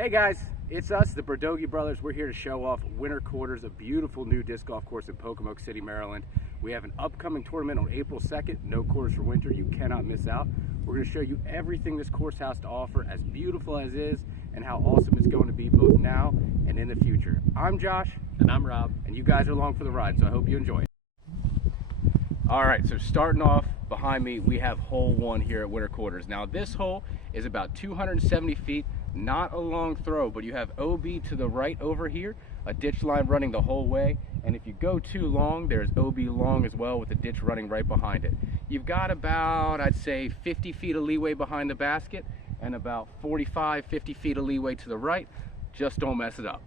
Hey guys, it's us, the Birdogey brothers. We're here to show off Winter Quarters, a beautiful new disc golf course in Pocomoke City, Maryland. We have an upcoming tournament on April 2nd, no quarters for winter. You cannot miss out. We're going to show you everything this course has to offer, as beautiful as it is, and how awesome it's going to be both now and in the future. I'm Josh. And I'm Rob. And you guys are along for the ride, so I hope you enjoy it. All right, so starting off behind me, we have hole 1 here at Winter Quarters. Now this hole is about 270 feet, not a long throw, but you have OB to the right over here, a ditch line running the whole way, and if you go too long, there's OB long as well with a ditch running right behind it. You've got about, I'd say, 50 feet of leeway behind the basket and about 45, 50 feet of leeway to the right. Just don't mess it up.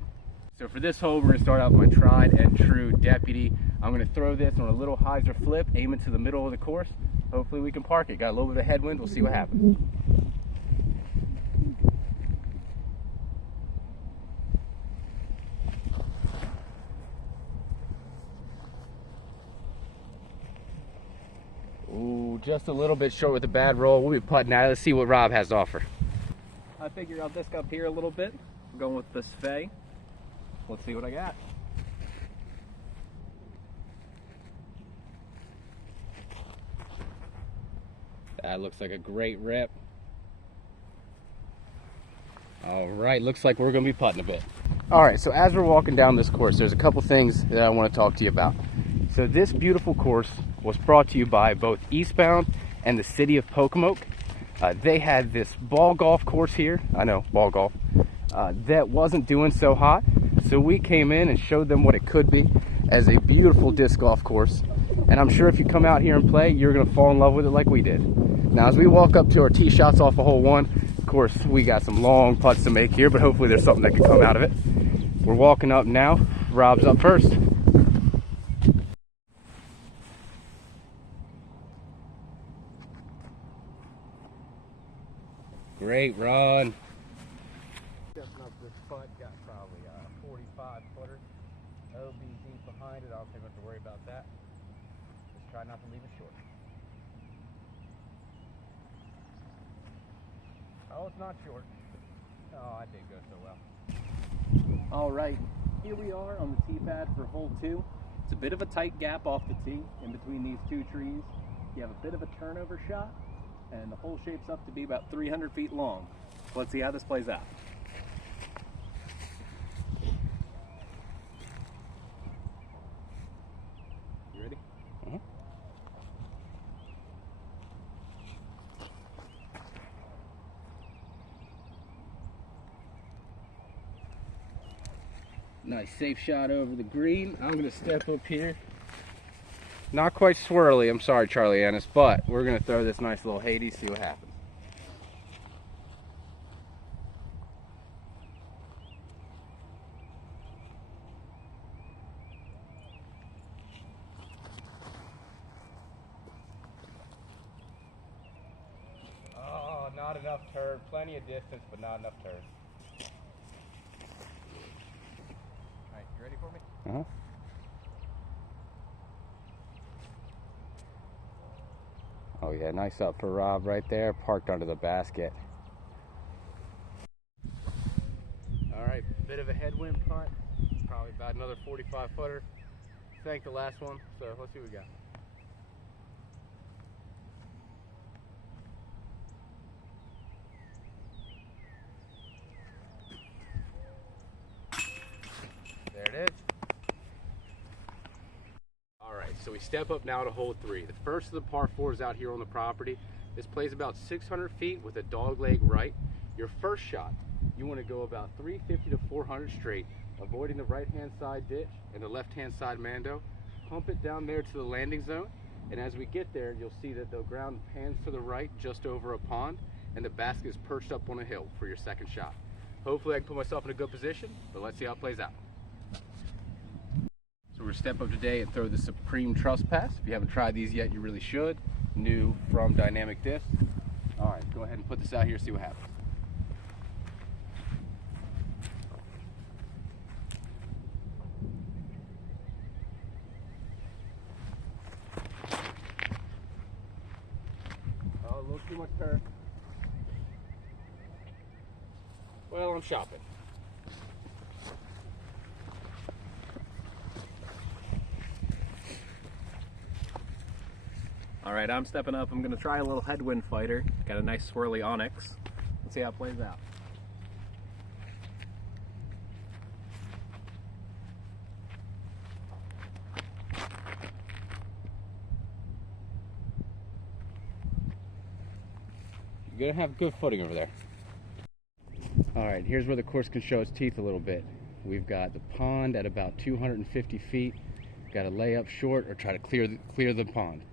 So for this hole, we're going to start out with my tried and true deputy. I'm going to throw this on a little hyzer flip, aim it to the middle of the course. Hopefully we can park it. Got a little bit of headwind, we'll see what happens. Ooh, just a little bit short with a bad roll. We'll be putting out. Let's see what Rob has to offer. I figured I'll disc up here a little bit. I'm going with the Svay. Let's see what I got. That looks like a great rip. All right, looks like we're gonna be putting a bit. All right, so as we're walking down this course, there's a couple things that I want to talk to you about. So this beautiful course was brought to you by both Eastbound and the city of Pocomoke. They had this ball golf course here, I know, ball golf, that wasn't doing so hot. So we came in and showed them what it could be as a beautiful disc golf course. And I'm sure if you come out here and play, you're gonna fall in love with it like we did. Now, as we walk up to our tee shots off of hole 1, of course, we got some long putts to make here, but hopefully there's something that can come out of it. We're walking up now. Rob's up first. Great run. Stepping up this putt, got probably a 45 footer. OB deep behind it. I don't think I have to worry about that. Just try not to leave it short. Oh, it's not short. Oh, I did go so well. All right, here we are on the tee pad for hole 2. It's a bit of a tight gap off the tee in between these two trees. You have a bit of a turnover shot, and the hole shapes up to be about 300 feet long. Let's see how this plays out. You ready? Mm-hmm. Nice safe shot over the green. I'm going to step up here. Not quite swirly, I'm sorry, Charlie Ennis, but we're going to throw this nice little Hades, see what happens. Oh, not enough turn. Plenty of distance, but not enough turn. All right, you ready for me? Uh-huh. Oh yeah, nice up for Rob right there, parked under the basket. All right, bit of a headwind putt, probably about another 45 footer. Sank the last one, so let's see what we got. There it is. So we step up now to hole 3. The first of the par 4s out here on the property. This plays about 600 feet with a dog leg right. Your first shot, you want to go about 350 to 400 straight, avoiding the right-hand side ditch and the left-hand side mando. Pump it down there to the landing zone, and as we get there, you'll see that the ground pans to the right just over a pond, and the basket is perched up on a hill for your second shot. Hopefully I can put myself in a good position, but let's see how it plays out. So we're going to step up today and throw the Supreme Trust Pass. If you haven't tried these yet, you really should. New from Dynamic Disc. All right, go ahead and put this out here, see what happens. Oh, a little too much turn. Well, Well, I'm shopping. All right, I'm stepping up. I'm gonna try a little headwind fighter. Got a nice swirly onyx. Let's see how it plays out. You're gonna have good footing over there. All right, here's where the course can show its teeth a little bit. We've got the pond at about 250 feet. Got to lay up short or try to clear the pond.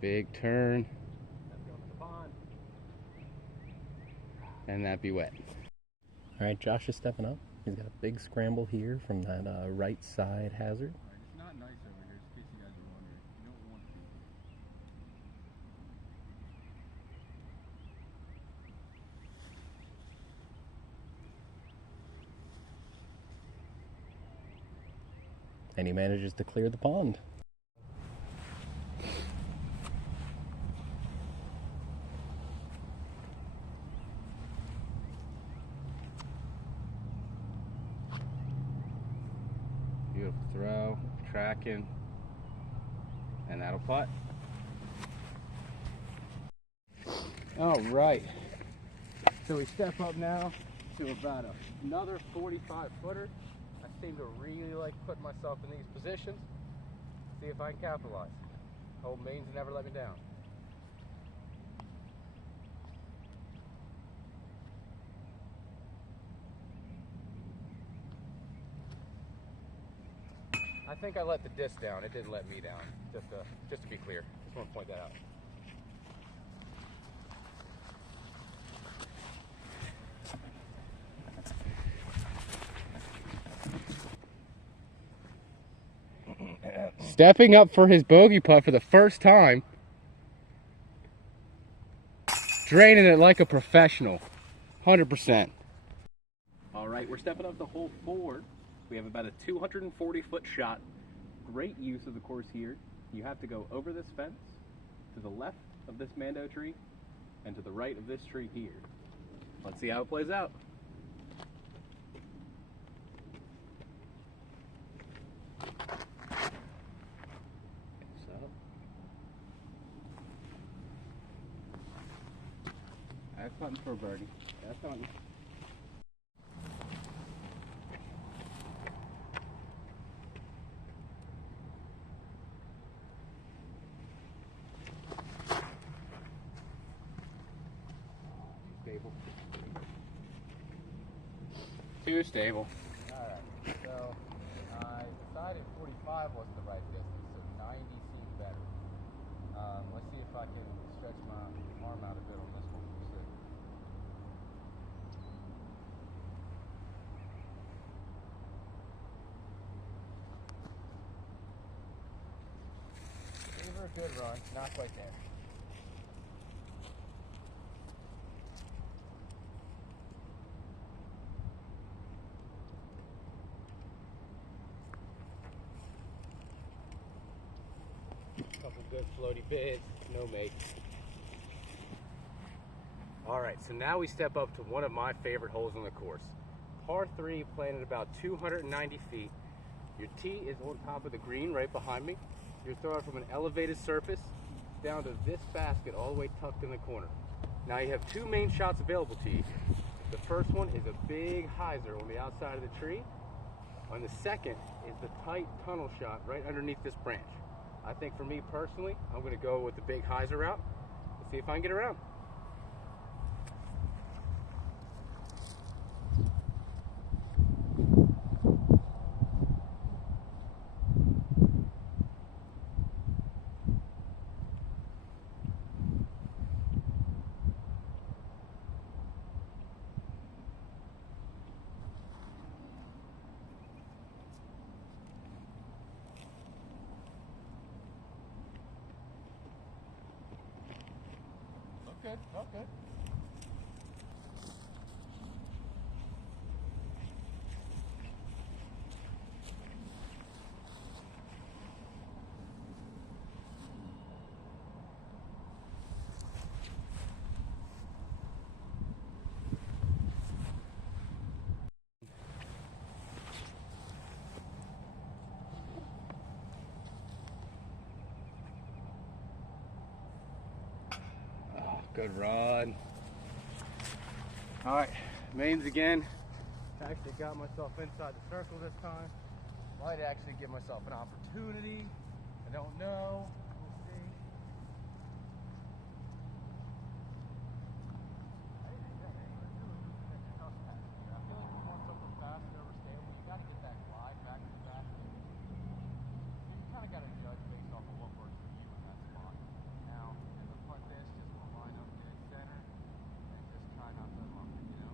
Big turn. And that be wet. All right, Josh is stepping up. He's got a big scramble here from that right side hazard. It's not nice over here, in case you guys are wondering. You don't want to be. And he manages to clear the pond. Beautiful throw, tracking, and that'll putt. All right, so we step up now to about another 45 footer. I seem to really like putting myself in these positions. See if I can capitalize. Old Maine's never let me down. I think I let the disc down. It didn't let me down. Just to be clear. Just want to point that out. Stepping up for his bogey putt for the first time. Draining it like a professional. 100%. All right, we're stepping up to hole 4. We have about a 240-foot shot. Great use of the course here. You have to go over this fence, to the left of this mando tree, and to the right of this tree here. Let's see how it plays out. That's hunting for a birdie. That's hunting. Stable. Too stable. Alright, so I decided 45 wasn't the right distance, so 90 seemed better. Let's see if I can stretch my arm out a bit on this one. We'll see. Gave her a good run, not quite there. Couple good floaty bids, no make. All right, so now we step up to one of my favorite holes on the course. Par 3, playing at about 290 feet. Your tee is on top of the green right behind me. You're throwing from an elevated surface down to this basket all the way tucked in the corner. Now you have two main shots available to you. The first one is a big hyzer on the outside of the tree. And the second is the tight tunnel shot right underneath this branch. I think for me personally, I'm going to go with the big hyzer route. Let's see if I can get around. Good, oh good. Good run. All right, mains again. Actually got myself inside the circle this time. Might actually give myself an opportunity. I don't know. We'll see. I feel like we want something faster over stable. You got to get that glide back to the basket. You kind of got to judge based off of what works for you in that spot. Now, in the putt this, just want to line up dead center and just try not to lump it, you know?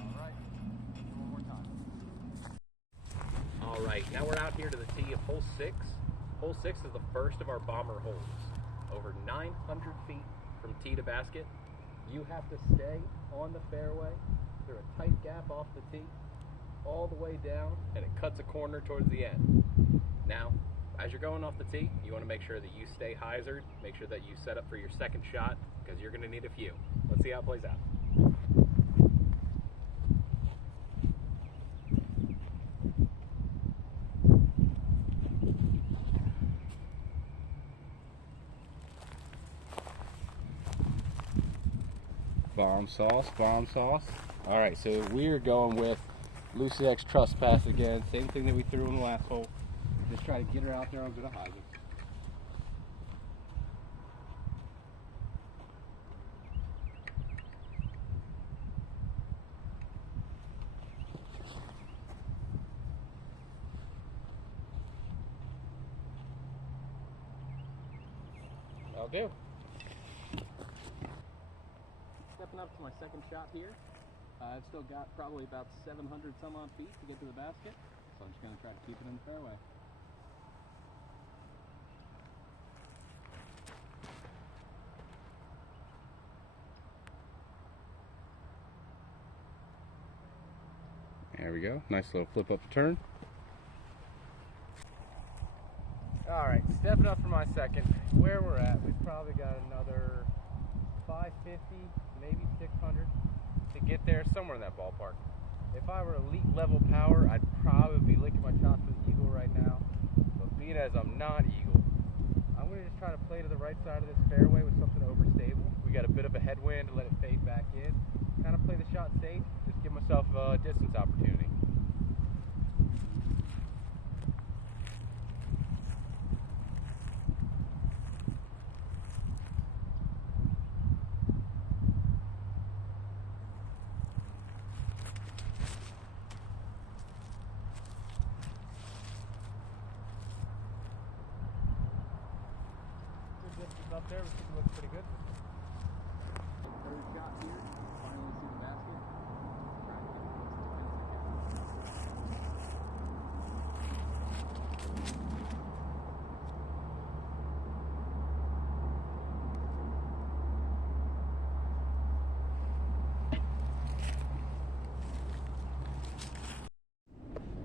All right, one more time. All right, now we're out here to the tee of hole 6. Hole 6 is the first of our bomber holes. Over 900 feet from tee to basket. You have to stay on the fairway through a tight gap off the tee, all the way down, and it cuts a corner towards the end. Now, as you're going off the tee, you want to make sure that you stay hyzered, make sure that you set up for your second shot, because you're going to need a few. Let's see how it plays out. Bomb sauce, bomb sauce. All right, so we're going with Lucy X Trespass again. Same thing that we threw in the last hole. Just try to get her out there on a bit of hyzer. That'll do. Stepping up to my second shot here. I've still got probably about 700 some odd feet to get to the basket, so I'm just going to try to keep it in the fairway. There we go. Nice little flip up the turn. All right, stepping up for my second. Where we're at, we've probably got another 550, maybe 600 to get there, somewhere in that ballpark. If I were elite level power, I'd probably be licking my chops with Eagle right now. But being as I'm not Eagle, I'm going to just try to play to the right side of this fairway with something overstable. We got a bit of a headwind to let it fade back in. Kind of play the shot safe, just give myself a distance opportunity. Up there, we think it looks pretty good. Third shot here, finally see the basket. Try to get it close to 10 seconds.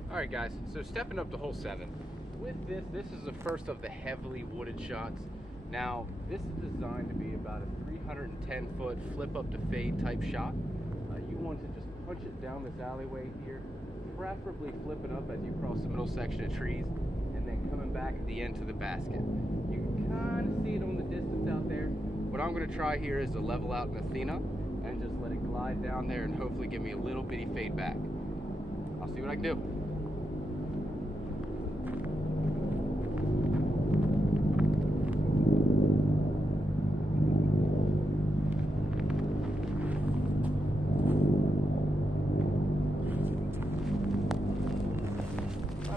All right, guys, so stepping up to hole 7. With this is the first of the heavily wooded shots. Now, this is designed to be about a 310-foot flip up to fade type shot. You want to just punch it down this alleyway here, preferably flipping up as you cross the middle section of trees, and then coming back at the end to the basket. You can kind of see it on the distance out there. What I'm going to try here is to level out an Athena and just let it glide down there and hopefully give me a little bitty fade back. I'll see what I can do.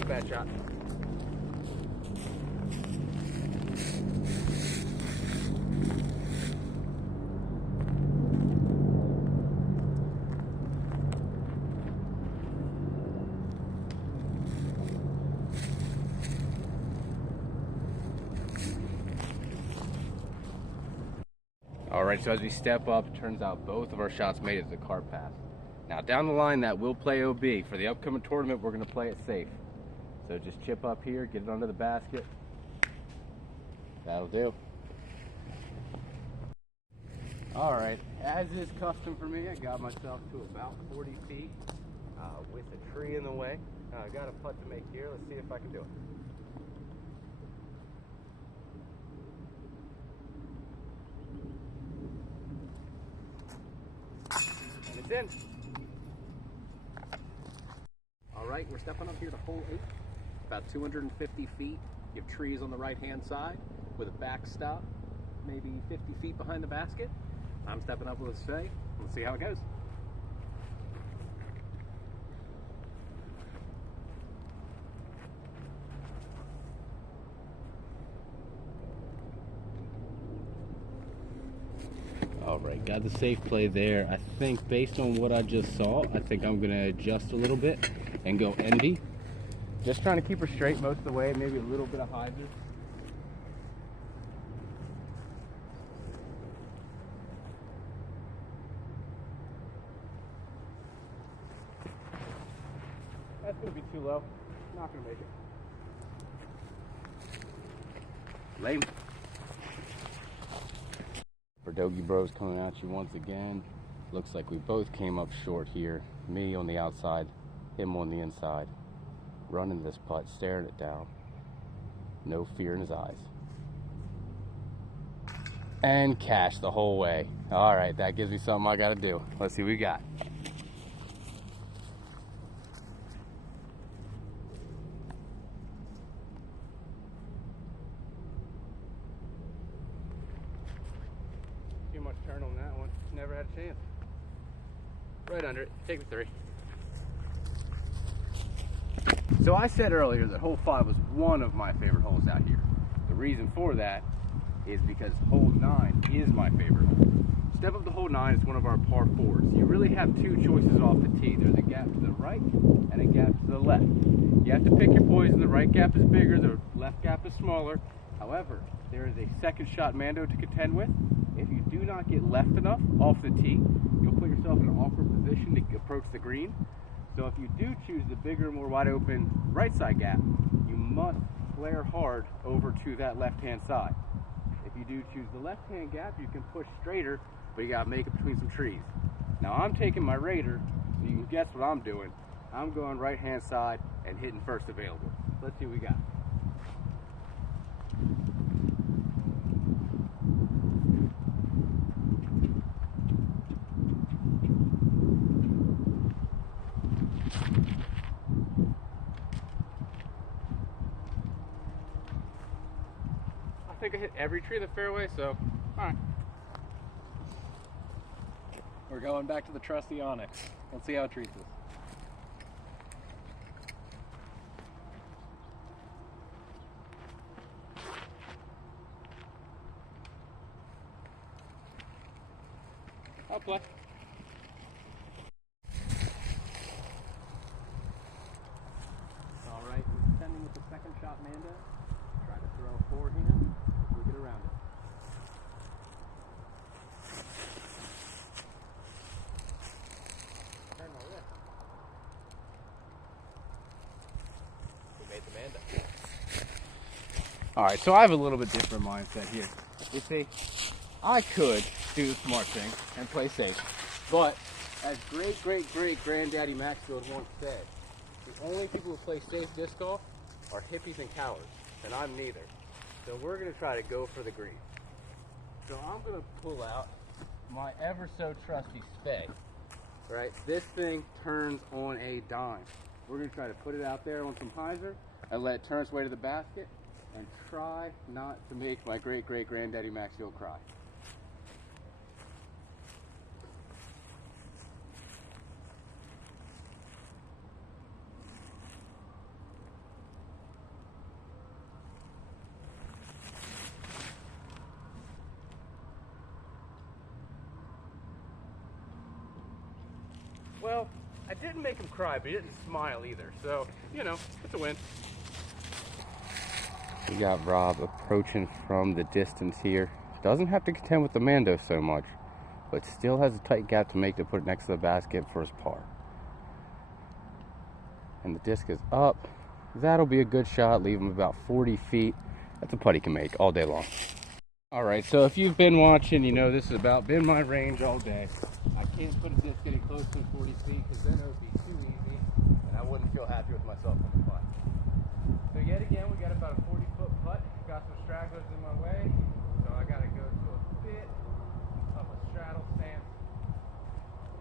Bad shot. All right, so as we step up, it turns out both of our shots made it as a cart pass. Now down the line, that will play OB. For the upcoming tournament, we're going to play it safe. So just chip up here, get it under the basket. That'll do. All right, as is custom for me, I got myself to about 40 feet with a tree in the way. I got a putt to make here. Let's see if I can do it. in. All right, we're stepping up here to hole 8. About 250 feet. You have trees on the right-hand side with a backstop, maybe 50 feet behind the basket. I'm stepping up with a Faye. Let's see how it goes. All right, got the safe play there. I think based on what I just saw, I think I'm gonna adjust a little bit and go Envy. Just trying to keep her straight most of the way, maybe a little bit of hyzer. That's gonna be too low. Not gonna make it. Lame. Birdogey Bros coming at you once again. Looks like we both came up short here. Me on the outside, him on the inside. Running this putt, staring it down. No fear in his eyes. And cash the whole way. All right, that gives me something I gotta do. Let's see what we got. Too much turn on that one. Never had a chance. Right under it. Take the 3. So I said earlier that hole 5 was one of my favorite holes out here. The reason for that is because hole 9 is my favorite hole. Step up to hole 9 is one of our par 4s. You really have 2 choices off the tee. There's a gap to the right and a gap to the left. You have to pick your poison. The right gap is bigger, the left gap is smaller. However, there is a second shot Mando to contend with. If you do not get left enough off the tee, you'll put yourself in an awkward position to approach the green. So if you do choose the bigger, more wide open right side gap, you must flare hard over to that left-hand side. If you do choose the left-hand gap, you can push straighter, but you gotta make it between some trees. Now I'm taking my Raider, so you can guess what I'm doing. I'm going right-hand side and hitting first available. Let's see what we got. I think I hit every tree in the fairway, so alright. We're going back to the trusty Onyx. Let's see how it treats us. I'll play. Alright, we're contending with the second shot Mando. Try to throw a forehand. We'll get around it. Turn my wrist. We made the Mando. All right, so I have a little bit different mindset here. You see, I could do the smart thing and play safe, but as great-great-great-granddaddy Maxfield once said, the only people who play safe disc golf are hippies and cowards, and I'm neither. So we're gonna try to go for the green. So I'm gonna pull out my ever so trusty Spey. Right, this thing turns on a dime. We're gonna try to put it out there on some hyzer and let it turn its way to the basket and try not to make my great-great-granddaddy Maxfield cry. Well, I didn't make him cry, but he didn't smile either. So, you know, it's a win. We got Rob approaching from the distance here. Doesn't have to contend with the Mando so much, but still has a tight gap to make to put it next to the basket for his par. And the disc is up. That'll be a good shot, leave him about 40 feet. That's a putt he can make all day long. All right, so if you've been watching, you know this has about been my range all day. I can't put a disc any closer than 40 feet because then it would be too easy and I wouldn't feel happy with myself on the putt. So yet again, we got about a 40-foot putt. Got some stragglers in my way, so I got to go to a bit of a straddle stance.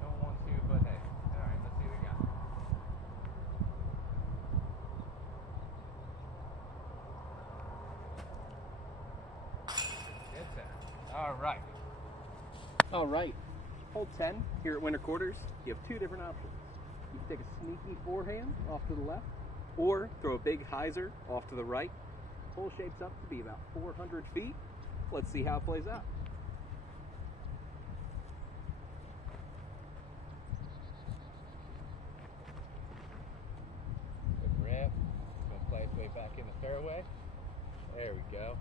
Don't want to, but All right. Hole 10 here at Winter Quarters, you have two different options. You can take a sneaky forehand off to the left, or throw a big hyzer off to the right. Hole shapes up to be about 400 feet. Let's see how it plays out. Good rip. Gonna play its way back in the fairway. There we go.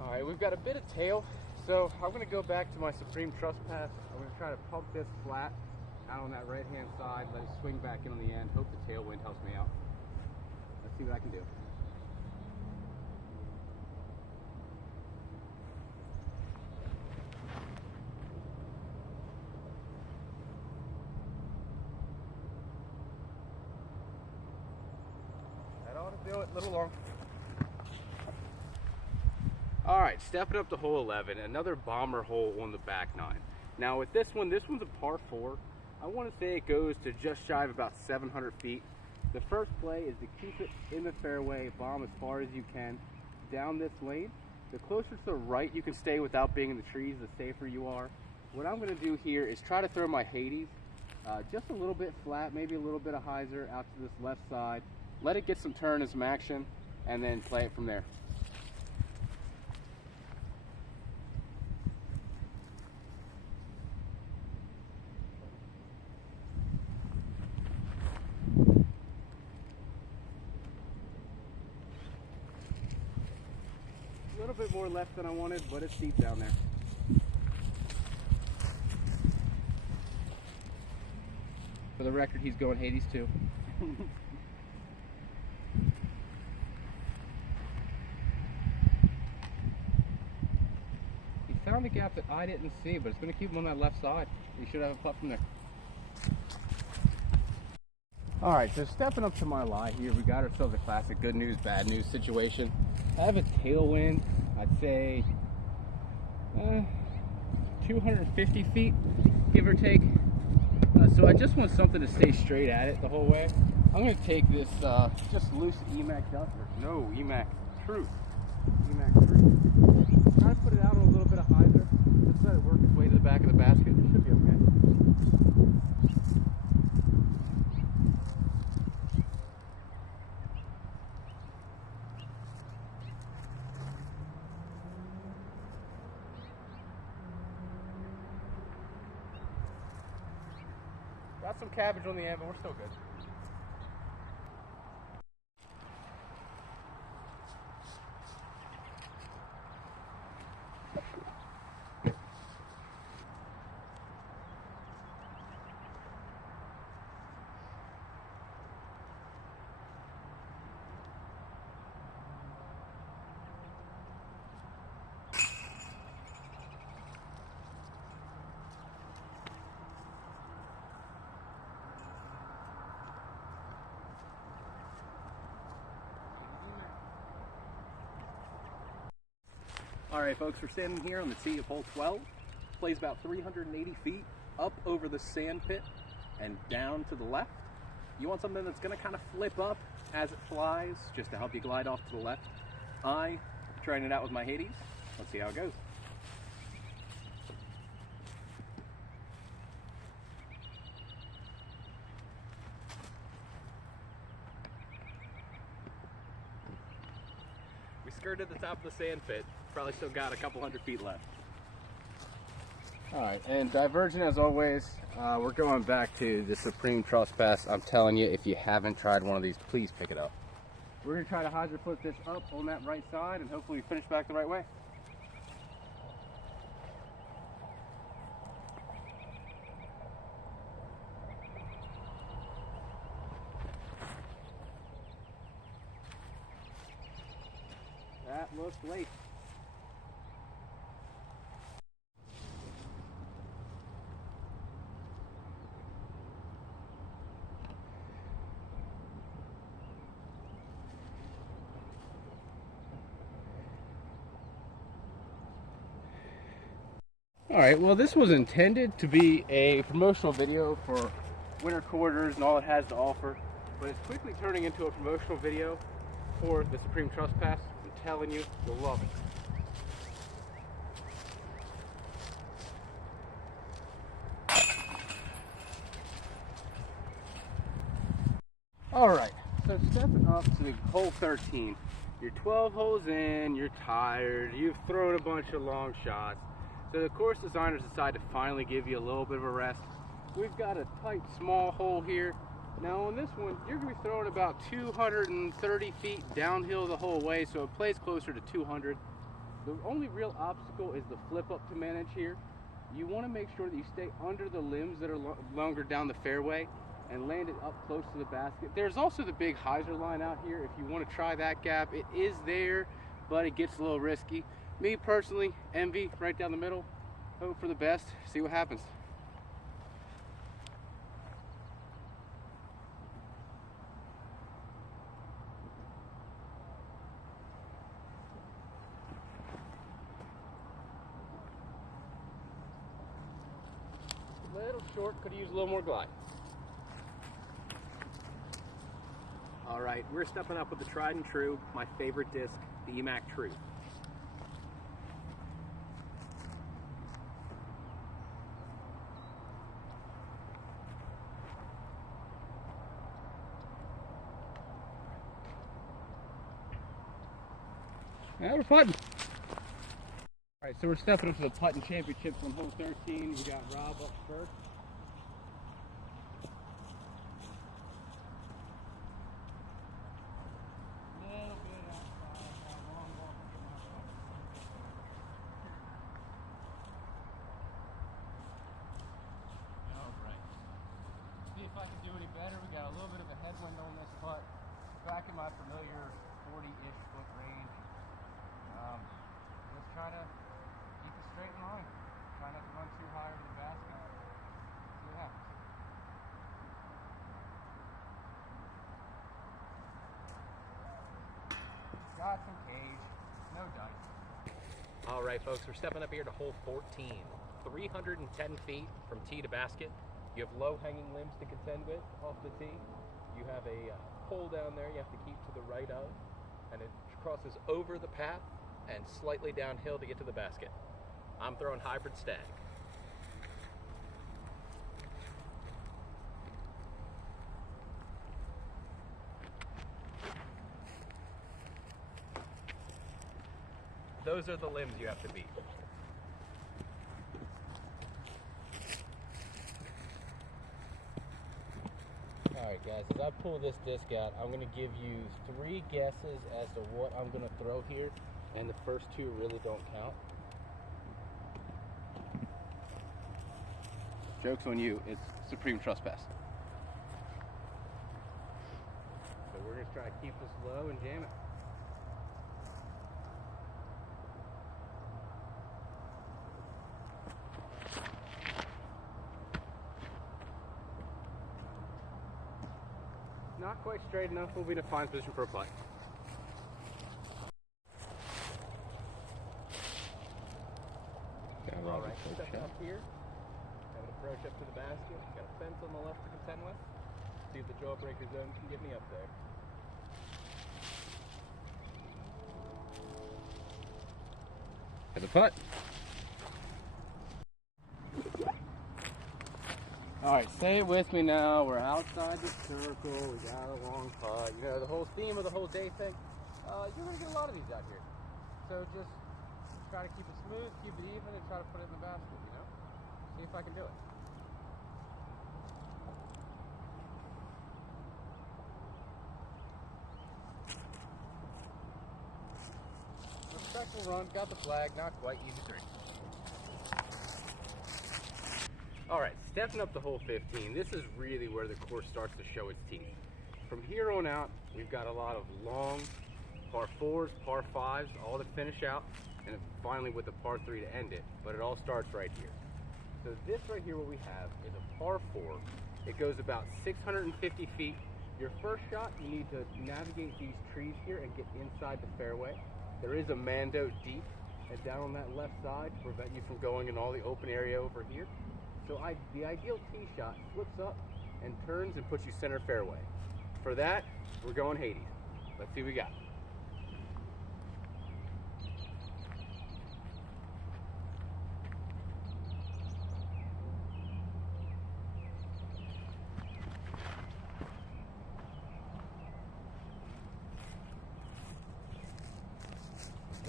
All right, we've got a bit of tail, so I'm going to go back to my Supreme Trust Pass. I'm going to try to pump this flat out on that right-hand side, let it swing back in on the end. Hope the tailwind helps me out. Let's see what I can do. That ought to do it, a little long. All right, stepping up to hole 11, another bomber hole on the back nine. Now with this one's a par 4. I want to say it goes to just shy of about 700 feet. The first play is to keep it in the fairway, bomb as far as you can down this lane. The closer to the right you can stay without being in the trees, the safer you are. What I'm going to do here is try to throw my Hades just a little bit flat, maybe a little bit of hyzer out to this left side. Let it get some turn and some action, and then play it from there. A little bit more left than I wanted, but it's deep down there. For the record, he's going Hades too. He found a gap that I didn't see, but it's going to keep him on that left side. He should have a putt from there. All right, so stepping up to my lie here, we got ourselves a classic good news, bad news situation. I have a tailwind, I'd say 250 feet, give or take. So I just want something to stay straight at it the whole way. I'm going to take this just loose EMAC duster. No, EMAC Truth. EMAC Truth. Try to put it out on a little bit of hyzer. Just let it work its way to the back of the basket. It should be okay. Got some cabbage on the end, but we're still good. All right, folks, we're standing here on the tee of hole 12. Plays about 380 feet up over the sand pit and down to the left. You want something that's going to kind of flip up as it flies, just to help you glide off to the left. I'm trying it out with my Hades. Let's see how it goes. We skirted the top of the sand pit. Probably still got a couple hundred feet left. All right, and divergent as always, we're going back to the Supreme Trust Pass. I'm telling you, if you haven't tried one of these, please pick it up. We're gonna try to hyzer foot this up on that right side and hopefully finish back the right way. That looks late. Alright, well this was intended to be a promotional video for Winter Quarters and all it has to offer, but it's quickly turning into a promotional video for the Supreme Trust Pass. I'm telling you, you'll love it. All right, so stepping up to hole 13. You're 12 holes in, you're tired, you've thrown a bunch of long shots. So the course designers decide to finally give you a little bit of a rest. We've got a tight, small hole here. Now on this one, you're gonna be throwing about 230 feet downhill the whole way, so it plays closer to 200. The only real obstacle is the flip up to manage here. You wanna make sure that you stay under the limbs that are longer down the fairway and land it up close to the basket. There's also the big hyzer line out here if you want to try that gap. It is there, but it gets a little risky. Me personally, envy right down the middle. Hope for the best, see what happens. A little short, could have used a little more glide. All right, we're stepping up with the tried and true, my favorite disc, the EMAC True. Now we're putting. All right, so we're stepping up to the putting championships on hole 13. We got Rob up first. If I can do any better, we got a little bit of a headwind on this putt. Back in my familiar 40-ish foot range. Just try to keep a straight line. Try not to run too high over the basket. See what happens. Got some cage, no dice. All right, folks, we're stepping up here to hole 14. 310 feet from tee to basket. You have low hanging limbs to contend with off the tee. You have a pole down there you have to keep to the right of, and it crosses over the path and slightly downhill to get to the basket. I'm throwing hybrid stag. Those are the limbs you have to beat. Alright guys, as I pull this disc out, I'm going to give you 3 guesses as to what I'm going to throw here, and the first 2 really don't count. Joke's on you, it's Supreme Trespass. So we're going to try to keep this low and jam it. Not quite straight enough, will be the fine position for a putt. All right, step up here. Have an approach up to the basket. Got a fence on the left to contend with. See if the jawbreaker zone can get me up there. As a putt. Alright, stay with me now. We're outside the circle. We got a long putt. You know, the whole theme of the whole day thing, you're going to get a lot of these out here. So just try to keep it smooth, keep it even, and try to put it in the basket, you know? See if I can do it. Respectful run, got the flag, not quite, easy 3. Alright, stepping up to hole 15, this is really where the course starts to show its teeth. From here on out, we've got a lot of long par 4s, par 5s, all to finish out, and finally with the par 3 to end it, but it all starts right here. So this right here, what we have is a par 4. It goes about 650 feet. Your first shot, you need to navigate these trees here and get inside the fairway. There is a Mando deep and down on that left side to prevent you from going in all the open area over here. So the ideal tee shot flips up and turns and puts you center fairway. For that, we're going Hades. Let's see what we got.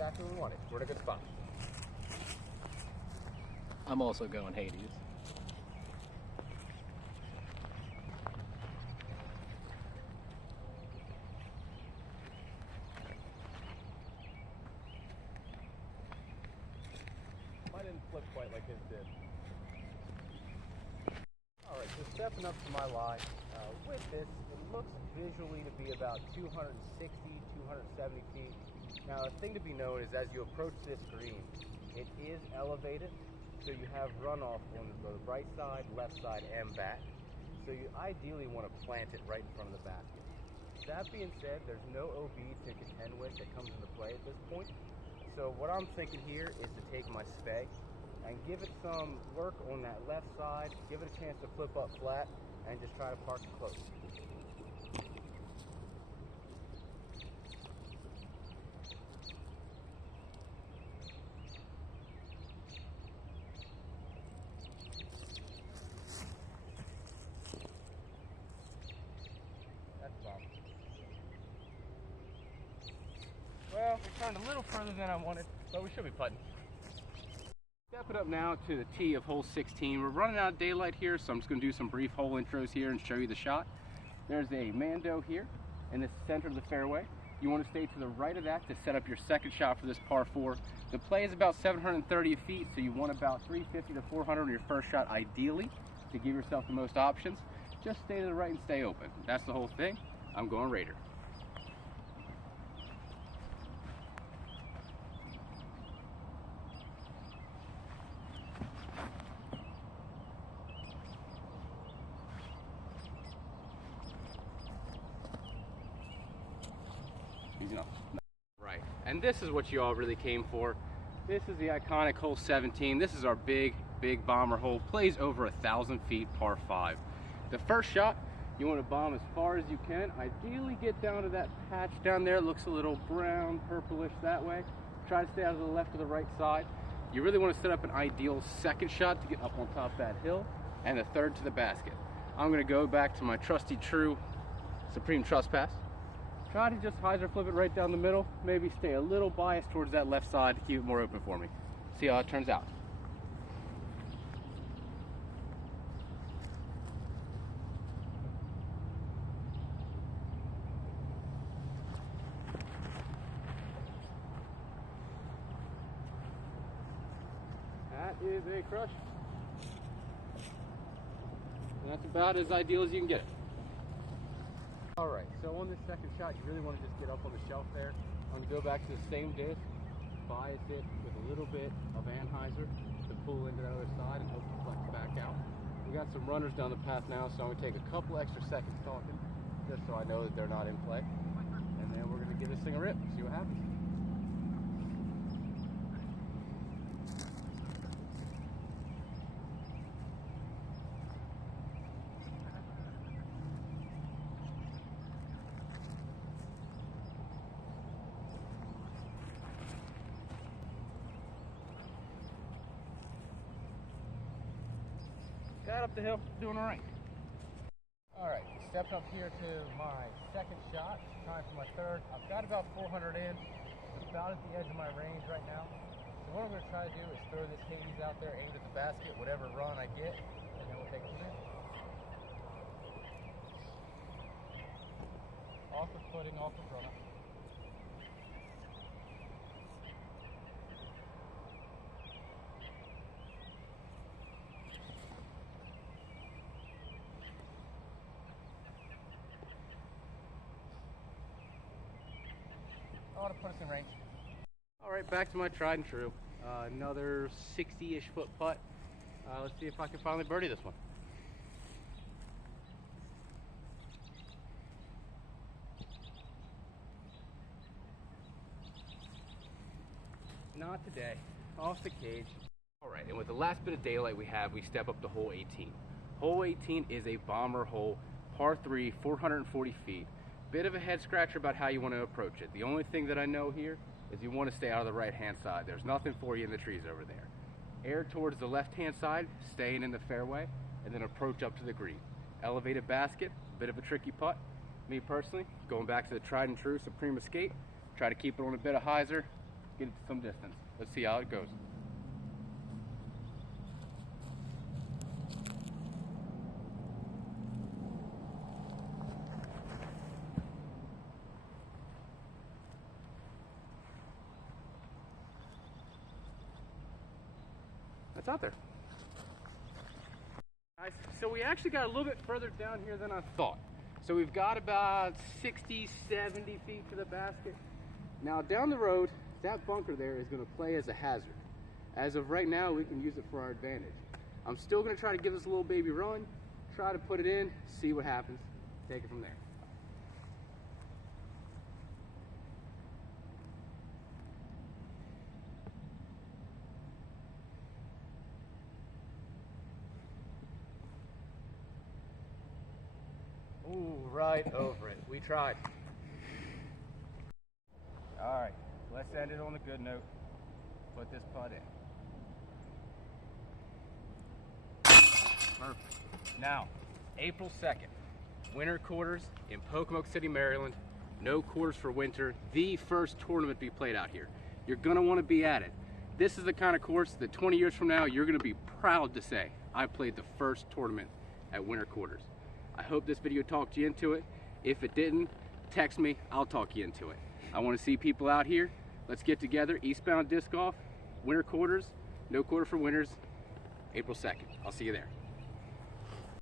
exactly where we want it. We're in a good spot. I'm also going Hades. Mine didn't flip quite like his did. Alright, so stepping up to my lie. With this, it looks visually to be about 260, 270 feet. Now, the thing to be known is as you approach this green, it is elevated, so you have runoff on the right side, left side, and back. So you ideally want to plant it right in front of the basket. That being said, there's no OB to contend with that comes into play at this point. So what I'm thinking here is to take my spay and give it some work on that left side, give it a chance to flip up flat, and just try to park it close. That's a bomb. Well, we turned a little further than I wanted, but we should be putting. Stepping up now to the tee of hole 16. We're running out of daylight here, so I'm just going to do some brief hole intros here and show you the shot. There's a Mando here in the center of the fairway. You want to stay to the right of that to set up your second shot for this par 4. The play is about 730 feet, so you want about 350 to 400 on your first shot ideally to give yourself the most options. Just stay to the right and stay open. That's the whole thing. I'm going Raider. Right, and this is what you all really came for. This is the iconic hole 17. This is our big bomber hole. Plays over 1,000 feet, par 5. The first shot, you want to bomb as far as you can. Ideally get down to that patch down there. It looks a little brown, purplish that way. Try to stay out of the left or the right side. You really want to set up an ideal second shot to get up on top of that hill, and the third to the basket. I'm going to go back to my trusty true Supreme Trust Pass. Try to just hyzer flip it right down the middle. Maybe stay a little biased towards that left side to keep it more open for me. See how it turns out. That is a crush. And that's about as ideal as you can get it. Alright, so on this second shot, you really want to just get up on the shelf there. I'm going to go back to the same disc, bias it with a little bit of anhyzer to pull into the other side and hope to flex back out. We got some runners down the path now, so I'm going to take a couple extra seconds talking, just so I know that they're not in play. And then we're going to give this thing a rip, see what happens. Got up the hill, doing all right. Alright, stepped up here to my second shot, trying for my third. I've got about 400 in, about at the edge of my range right now. So what I'm going to try to do is throw this Hades out there, aimed at the basket, whatever run I get, and then we'll take it from there. Off the footing, off the front. I want to put us in range. All right, back to my tried and true. Another 60-ish foot putt. Let's see if I can finally birdie this one. Not today. Off the cage. All right, and with the last bit of daylight we have, we step up to hole 18. Hole 18 is a bomber hole, par 3, 440 feet. Bit of a head scratcher about how you want to approach it. The only thing that I know here is you want to stay out of the right-hand side. There's nothing for you in the trees over there. Air towards the left-hand side, staying in the fairway, and then approach up to the green. Elevated basket, bit of a tricky putt. Me personally, going back to the tried and true Supreme Escape, try to keep it on a bit of hyzer, get it to some distance. Let's see how it goes. That's out there. Guys, so we actually got a little bit further down here than I thought. So we've got about 60, 70 feet to the basket. Now down the road, that bunker there is going to play as a hazard. As of right now, we can use it for our advantage. I'm still going to try to give this a little baby run, try to put it in, see what happens, take it from there. Ooh, right over it. We tried. All right, let's end it on a good note. Put this putt in. Perfect. Now, April 2nd, winter quarters in Pocomoke City, Maryland. No quarters for winter. The first tournament to be played out here. You're gonna want to be at it. This is the kind of course that 20 years from now, you're gonna be proud to say, I played the first tournament at winter quarters. I hope this video talked you into it. If it didn't, text me, I'll talk you into it. I want to see people out here. Let's get together. Eastbound Disc Golf, winter quarters, no quarter for winners, April 2nd. I'll see you there.